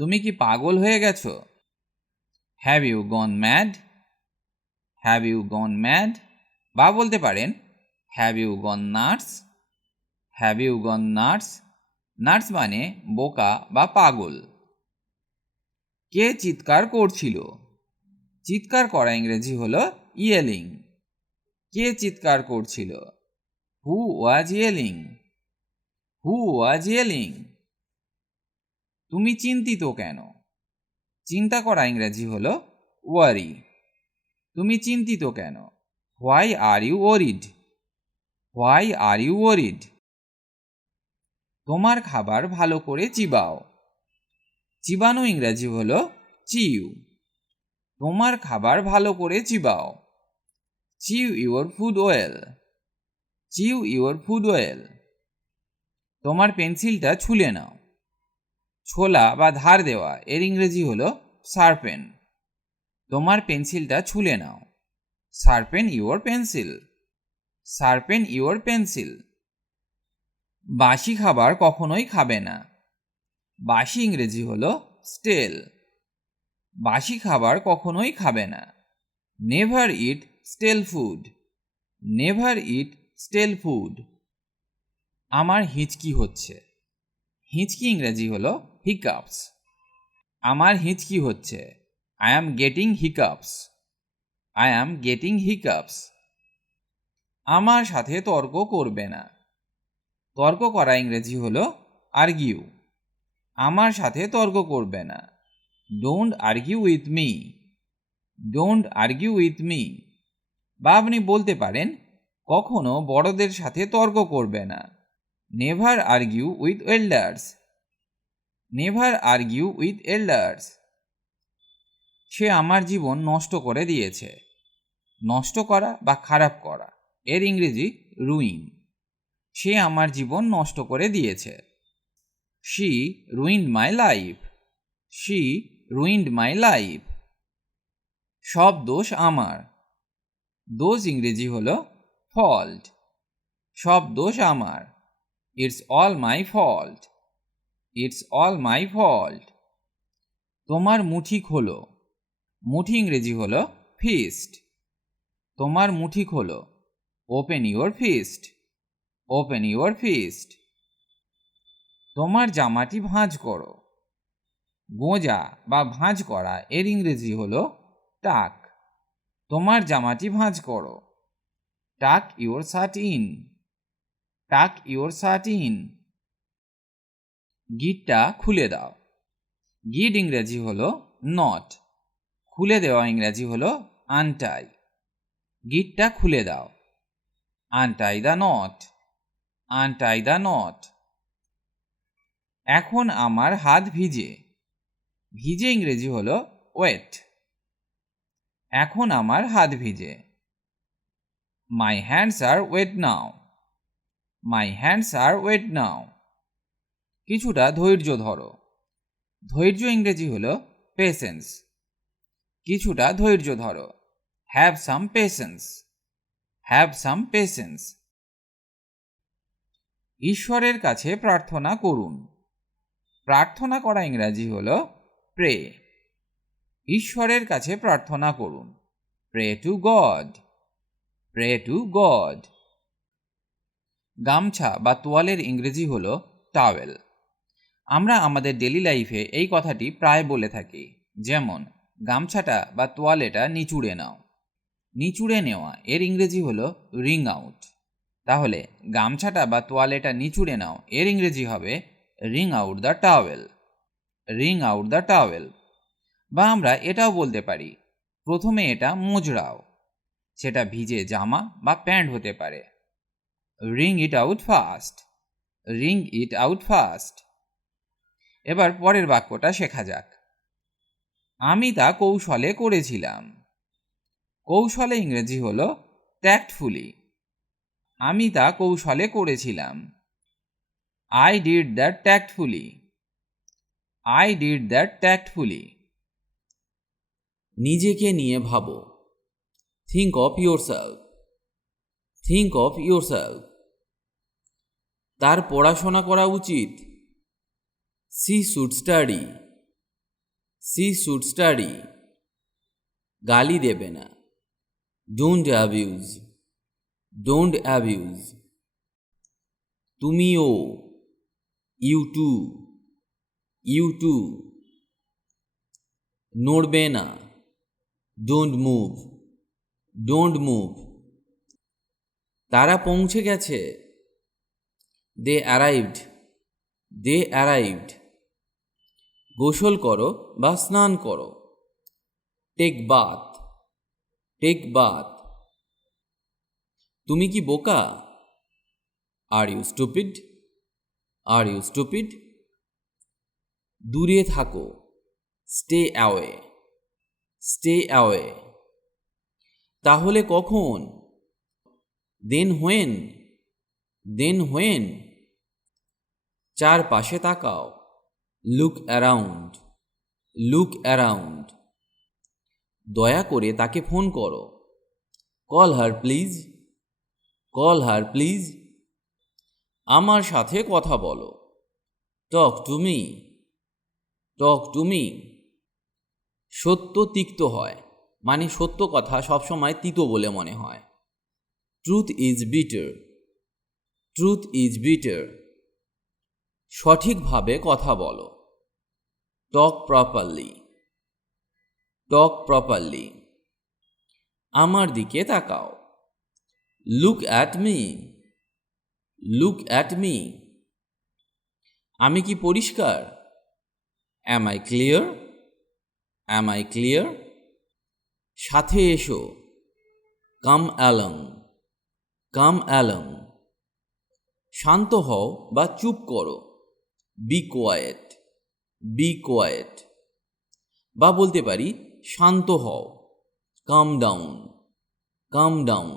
তুমি কি পাগল হয়ে গেছো? Have you gone mad? Have you gone mad? বা বলতে পারেন have you gone nuts? Have you gone nuts? Nuts মানে বোকা বা পাগল। কে চিৎকার করছিল? চিৎকার করা ইংরেজি হলো ইয়েলিং। কে চিৎকার করছিল? হু ওয়াজ ইয়েলিং? হু ওয়াজ ইয়েলিং? তুমি চিন্তিত কেন? চিন্তা করা ইংরেজি হলো ওয়ারি। তুমি চিন্তিত কেন? Why are you worried? Why are you worried? তোমার খাবার ভালো করে চিবাও। চিবানো ইংরেজি হলো চিউ। তোমার খাবার ভালো করে চিবাও। Chew your food well. Chew your food well. তোমার পেন্সিলটা ছুলে নাও। ছোলা বা ধার দেওয়া এর ইংরেজি হলো শার্পেন। তোমার পেন্সিলটা ছুলে নাও। Sharpen your pencil. Sharpen your pencil. বাসি খাবার কখনোই খাবে না। বাসি ইংরেজি হলো স্টেল। বাসি খাবার কখনোই খাবে না। নেভার ইট স্টেল ফুড। নেভার ইট স্টেল ফুড। আমার হিঁচকি হচ্ছে। হিঁচকি ইংরেজি হলো হিকাপস। আমার হিঁচকি হচ্ছে। I am getting hiccups. I am getting hiccups. আমার সাথে তর্ক করবে না। তর্ক করা ইংরেজি হলো আর্গিউ। আমার সাথে তর্ক করবে না। Don't argue with me. Don't argue with me. বা আপনি বলতে পারেন কখনো বড়দের সাথে তর্ক করবে না। Never argue with elders. Never argue with elders. সে আমার জীবন নষ্ট করে দিয়েছে। নষ্ট করা বা খারাপ করা এর ইংরেজি রুইন। সে আমার জীবন নষ্ট করে দিয়েছে। She ruined my life. She ruined my life. সব দোষ আমার। দোষ ইংরেজি হলো ফল্ট। সব দোষ আমার। It's all my fault. It's all my fault. তোমার মুঠি খোলো। মুঠি ইংরেজি হলো ফিস্ট। তোমার মুঠি খোলো। Open your fist. Open your fist. তোমার জামাটি ভাঁজ করো। গোঁজা বা ভাঁজ করা এর ইংরেজি হলো টাক। তোমার জামাটি ভাঁজ করো। টাক ইউর শার্ট ইন। টাক ইউর শার্ট ইন। গিটটা খুলে দাও। গিট ইংরেজি হলো নট। খুলে দেওয়া ইংরেজি হলো আনটাই। গিটটা খুলে দাও। আনটাই দ্য নট। আনটাই the not. এখন আমার হাত ভিজে। ভিজে ইংরেজি হলো ওয়েট। এখন আমার হাত ভিজে। My hands are wet now. My hands are wet now. কিছুটা ধৈর্য ধরো। ধৈর্য ইংরেজি হলো পেশেন্স। কিছুটা ধৈর্য ধরো। Have some patience. Have some patience. ঈশ্বরের কাছে প্রার্থনা করুন। প্রার্থনা করা ইংরাজি হলো প্রে। ঈশ্বরের কাছে প্রার্থনা করুন। Pray to God. Pray to God. গামছা বা তোয়ালের ইংরেজি হলো টাওয়েল। আমরা আমাদের ডেলি লাইফে এই কথাটি প্রায় বলে থাকি। যেমন গামছাটা বা তোয়ালেটা নিচুড়ে নাও। নিচুড়ে নেওয়া এর ইংরেজি হলো রিং আউট। তাহলে গামছাটা বা তোয়ালেটা নিচুড়ে নাও এর ইংরেজি হবে ring out the towel. Ring out the towel. বা আমরা এটাও বলতে পারি প্রথমে এটা মোজড়াও। সেটা ভিজে জামা বা প্যান্ট হতে পারে। Ring it out fast. Ring it out fast. এবার পরের বাক্যটা শেখা যাক। আমি তা কৌশলে করেছিলাম। কৌশলে ইংরেজি হলো ট্যাক্টফুলি। আমি তা কৌশলে করেছিলাম। I did that tactfully. I did that tactfully. নিজেকে নিয়ে ভাবো। Think of yourself. Think of yourself. তার পড়াশোনা করা উচিত। C should study. C should study, গালি দেবে না। Don't abuse, don't abuse. তুমিও, ইউ টু, ইউ টু। নড়বে না, ডোন্ট মুভ, ডোন্ট মুভ। তারা পৌঁছে গেছে, দে অ্যারাইভড, দে অ্যারাইভড। গোসল করো বা স্নান করো, টেক বাথ, টেক বাথ। তুমি কি বোকা? Are you stupid, are you stupid. দূরে থাকো, স্টে অ্যাওয়ে, স্টে অ্যাওয়ে। তাহলে কখন? Then when, then when. চারপাশে তাকাও, লুক অ্যারাউন্ড, লুক অ্যারাউন্ড। দয়া করে তাকে ফোন করো, call her please, call her please. আমার সাথে কথা বলো, talk to me, talk to me. সত্য তিক্ত হয়, মানে সত্য কথা সবসময় তিতো বলে মনে হয়। Truth is bitter, truth is bitter. সঠিকভাবে কথা বলো, টক প্রপারলি, টক প্রপারলি। আমার দিকে তাকাও, look at me, look at me. আমি কি পরিষ্কার? Am I clear, am I clear. সাথে এসো, কাম অ্যালং, কাম অ্যালং। শান্ত হও বা চুপ করো, বি কোয়াইট, বি কোয়াইট। বা বলতে পারি শান্ত হও, কাম ডাউন, কাম ডাউন।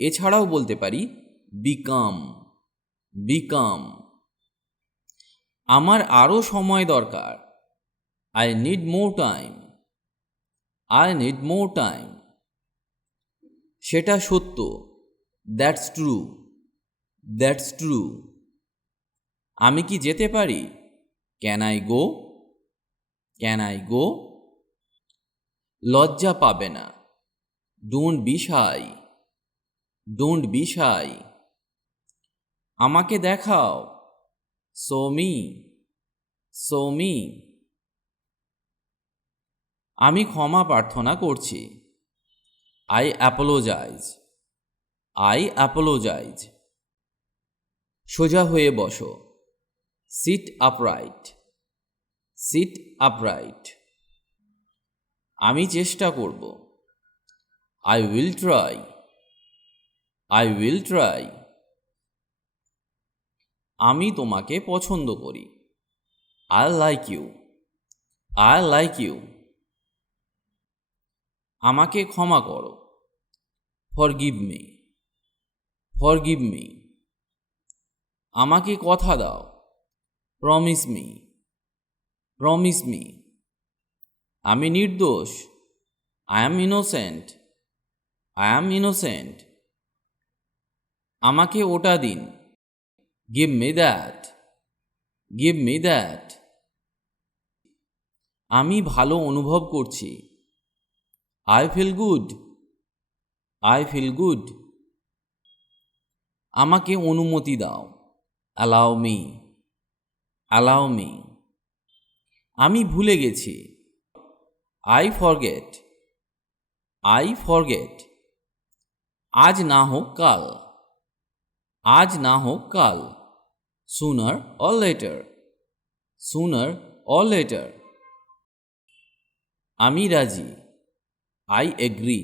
এছাড়াও বলতে পারি বিকাম, বিকাম। আমার আরও সময় দরকার, I need more time, I need more time. সেটা সত্য, দ্যাটস ট্রু, দ্যাটস ট্রু। আমি কি যেতে পারি? Can I go, can I go. লজ্জা পাবে না, don't be shy, don't be shy. আমাকে দেখাও, শো মি, শো মি। আমি ক্ষমা প্রার্থনা করছি, আই অ্যাপোলোজাইজ, আই অ্যাপোলোজাইজ। সোজা হয়ে বসো, সিট আপরাইট, সিট আপরাইট। আমি চেষ্টা করব, I will try, I will try. আমি তোমাকে পছন্দ করি, I like you, I like you. আমাকে ক্ষমা করো, ফরগিভ মি, ফরগিভ মি। আমাকে কথা দাও, প্রমিস মি, প্রমিস মি। আমি নির্দোষ, I am innocent, I am innocent. আমাকে ওটা দিন, give me that, give me that. আমি ভালো অনুভব করছি, I feel good, I feel good. আমাকে অনুমতি দাও, অ্যালাউ মি, অ্যালাউ মি। আমি ভুলে গেছি, আই ফরগেট, আই ফরগেট। আজ না হোক কাল, আজ না হোক কাল। Sooner or later, sooner or later. আমি রাজি, আই এগ্রি,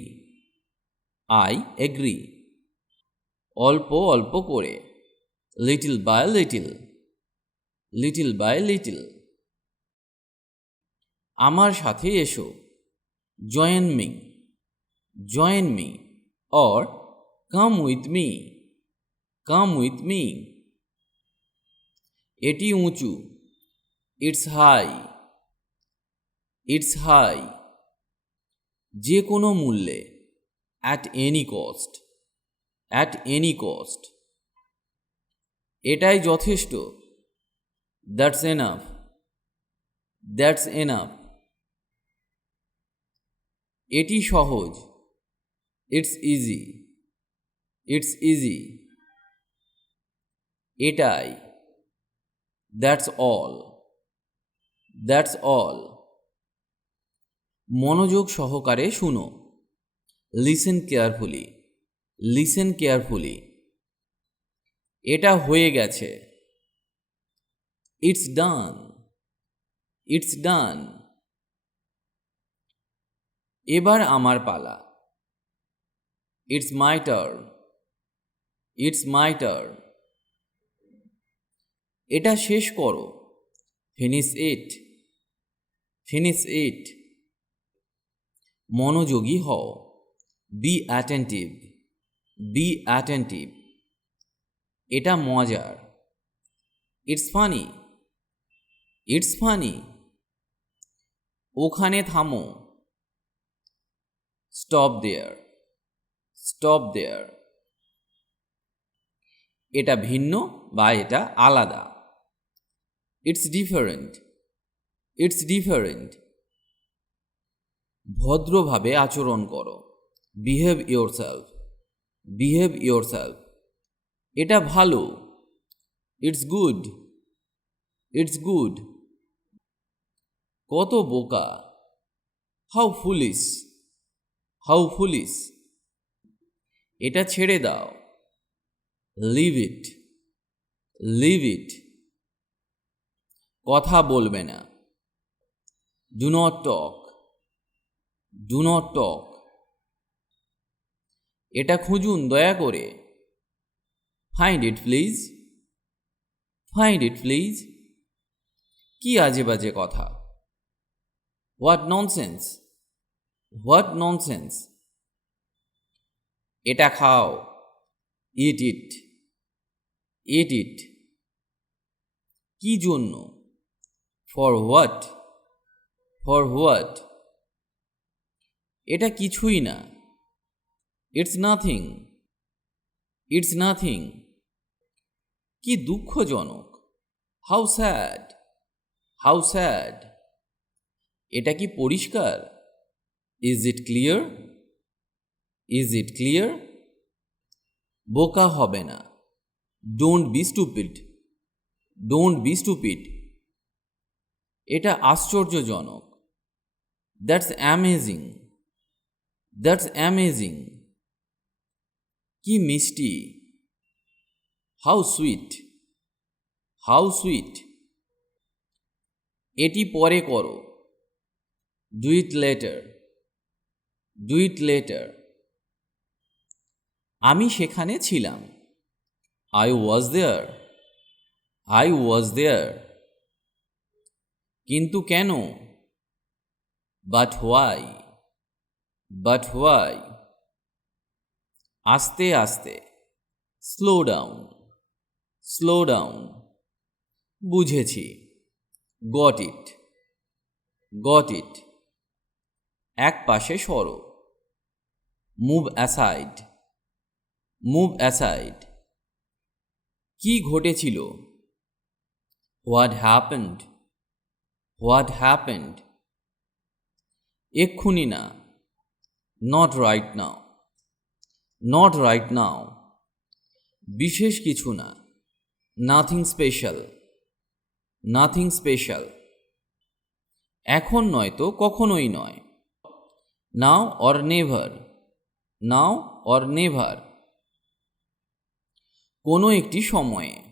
আই এগ্রি। অল্প অল্প করে, little by little, little by little. আমার সাথে এসো, join me, join me. Or come with me, come with me. এটি উঁচু, ইটস হাই, ইটস হাই। যে কোনো মূল্যে, at any cost, at any cost. এটাই যথেষ্ট, দ্যাটস এনাফ, দ্যাটস এনাফ। এটি সহজ। It's easy. It's easy. এটাই। That's all. That's all. মনোযোগ সহকারে শুনো। Listen carefully. Listen carefully. এটা হয়ে গেছে। It's done. ইটস ডান। এবার আমার পালা। It's my turn. It's my turn. এটা শেষ করো। Finish it. Finish it. মনোযোগী হও। Be attentive. Be attentive. এটা মজার। It's funny. It's funny. ওখানে থামো। স্টপ দেয়ার। স্টপ দেয়ার। এটা ভিন্ন বা এটা আলাদা। It's different. It's different. ভদ্রভাবে আচরণ করো। Behave yourself. Behave yourself. এটা ভালো। It's good. It's good. কত বোকা। How foolish. How foolish. এটা ছেড়ে দাও। Leave it. Leave it. কথা বলবে না। Do not talk. Do not talk. এটা খুঁজুন দয়া করে। Find it please. Find it please. কি আজে বাজে কথা। What nonsense. What nonsense. এটা খাও। Eat it. It it. কি জন্য। For what. For what. এটা কিছুই না। It's nothing. It's nothing. কি দুঃখজনক। How sad. How sad. এটা কি পরিষ্কার। Is it clear. Is it clear. বোকা হবে না। Don't be stupid. Don't be stupid. এটা আশ্চর্যজনক। That's amazing. That's amazing. কি মিষ্টি। How sweet. How sweet. এটি পরে করো। Do it later. Do it later. আমি সেখানে ছিলাম। I was there. I was there. কিন্তু কেন। But why. But why. আস্তে আস্তে। Slow down. Slow down. বুঝেছি। Got it. Got it. এক পাশে সরো। Move aside. Move aside. কি ঘটেছিল। What happened. What happened. এক্ষুনি না। Not right now. Not right now. বিশেষ কিছু না। Nothing special. Nothing special. এখন নয় তো কখনোই নয়। Now or never. Now or never. কোনো একটি সময়ে।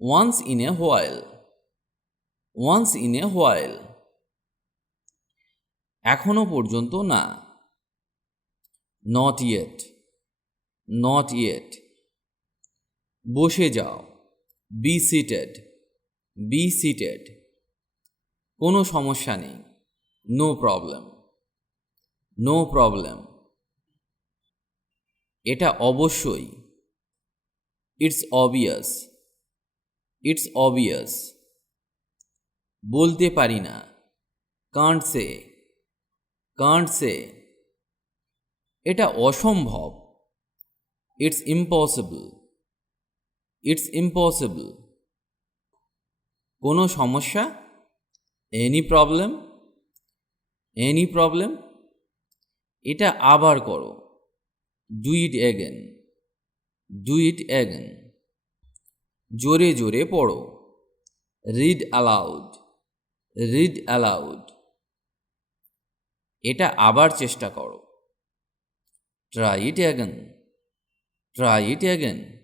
Once in a while. Once in a while. এখনো পর্যন্ত না। Not yet. Not yet. বসে যাও। Be seated. Be seated. কোনো সমস্যা নেই। No problem. No problem. এটা অবশ্যই। It's obvious. It's obvious. বলতে পারি না। Kant say. Can't say. এটা অসম্ভব। It's impossible. It's impossible. কোনো সমস্যা। Any problem? Any problem? এটা আবার করো। Do it again. Do it again. জোরে জোরে পড়ো। Read aloud. Read aloud. এটা আবার চেষ্টা করো। Try it again. Try it again.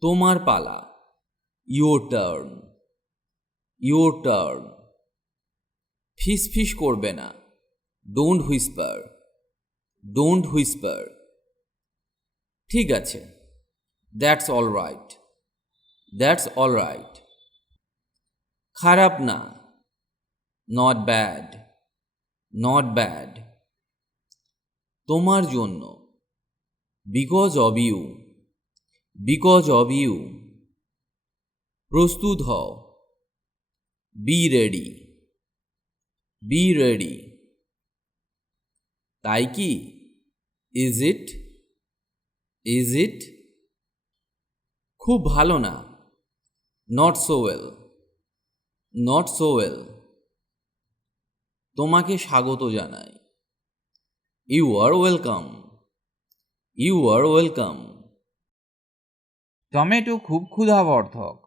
তোমার পালা। Your turn. Your turn. ফিস ফিস করবে না। Don't whisper. Don't whisper. ঠিক আছে। That's all right. That's all right. খারাপ না। Not bad. Not bad. তোমার জন্য। Because of you. Because of you. প্রস্তুত হও। Be ready. Be ready. তাই কি? Is it? Is it? খুব ভালো না। Not so well. Not so well. তোমাকে স্বাগত জানাই। You are welcome. You are welcome. Tomato খুব ক্ষুধাবর্ধক।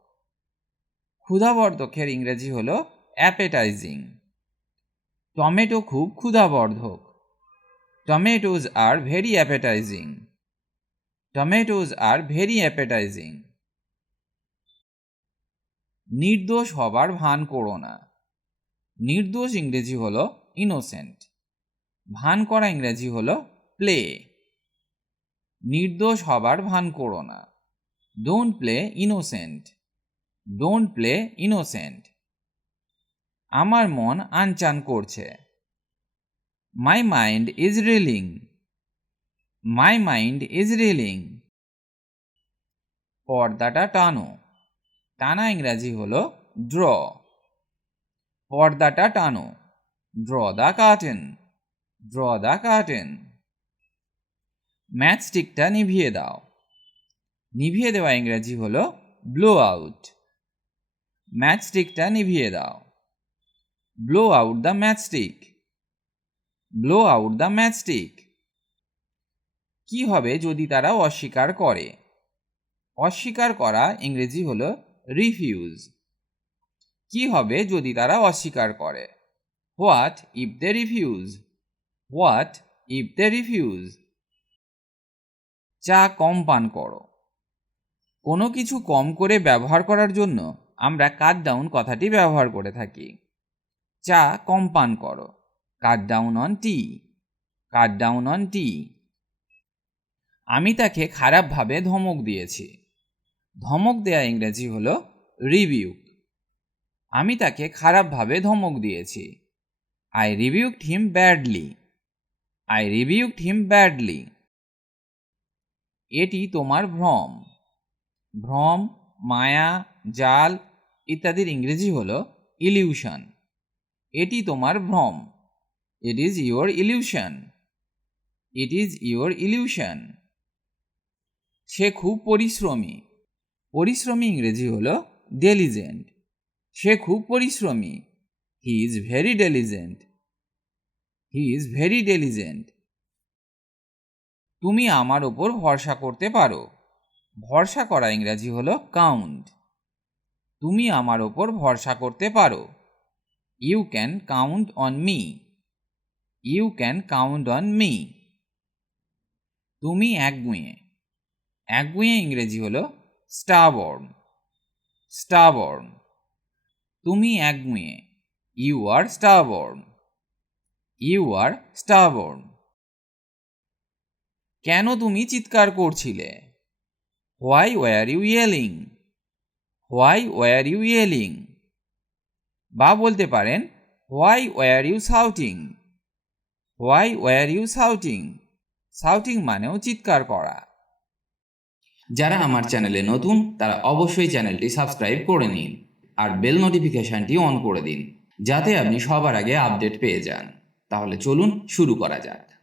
ক্ষুধাবর্ধকের ইংরেজি হলো অ্যাপেটাইজিং। টমেটো খুব ক্ষুধাবর্ধক। টমেটোজ are very appetizing. টমেটোজ are very appetizing. নির্দোষ হবার ভান করো না। নির্দোষ ইংরেজি হলো ইনোসেন্ট। ভান করা ইংরেজি হলো প্লে। নির্দোষ হবার ভান করো না। Don't play innocent. Don't play innocent. আমার মন আনচান করছে। My mind is reeling. My mind is reeling. পর্দাটা টানো। টানা ইংরাজি হলো ড্র। পর্দাটা টানো। Draw the curtain. Draw the curtain. ম্যাচস্টিকটা নিভিয়ে দাও। নিভিয়ে দেওয়া ইংরাজি হলো ব্লো আউট। ম্যাচস্টিকটা নিভিয়ে দাও। Blow out the matchstick. Blow out the matchstick. কি হবে যদি তারা অস্বীকার করে? অস্বীকার করা ইংরেজি হলো রিফিউজ। কি হবে যদি তারা অস্বীকার করে? What if they refuse. What if they refuse. চা কম পান করো। কোনো কিছু কম করে ব্যবহার করার জন্য আমরা কাট ডাউন কথাটি ব্যবহার করে থাকি। চা কম পান করো। Cut down on T. Cut down on T. আমি তাকে খারাপভাবে ধমক দিয়েছি। ধমক দেয়া ইংরেজি হলো রিবিউক। আমি তাকে খারাপভাবে ধমক দিয়েছি। I rebuked him badly. I rebuked him badly. এটি তোমার ভ্রম। ভ্রম, মায়া, জাল ইত্যাদির ইংরেজি হলো ইলিউশন। এটি তোমার ভ্রম। It is your illusion. It is your illusion. সে খুব পরিশ্রমী। পরিশ্রমী ইংরেজি হলো ডেলিজেন্ট। সে খুব পরিশ্রমী। He is very diligent. He is very diligent. তুমি আমার ওপর ভরসা করতে পারো। ভরসা করা ইংরাজি হলো কাউন্ট। তুমি আমার ওপর ভরসা করতে পারো। You can count on me. You can count on me. তুমি একগুঁয়ে। একগুঁয়ে ইংরেজি হলো স্টাবর্ন। স্টাবর্ন। তুমি একগুঁয়ে। You are stubborn. You are stubborn. কেন তুমি চিৎকার করছিলে? Why were you yelling. Why were you yelling. বা বলতে পারেন why were you shouting. Why were you shouting. Shouting মানেও চিৎকার করা। যারা আমার চ্যানেলে নতুন তারা অবশ্যই চ্যানেলটি সাবস্ক্রাইব করে নিন আর বেল নোটিফিকেশনটি অন করে দিন যাতে আপনি সবার আগে আপডেট পেয়ে যান। তাহলে চলুন শুরু করা যাক।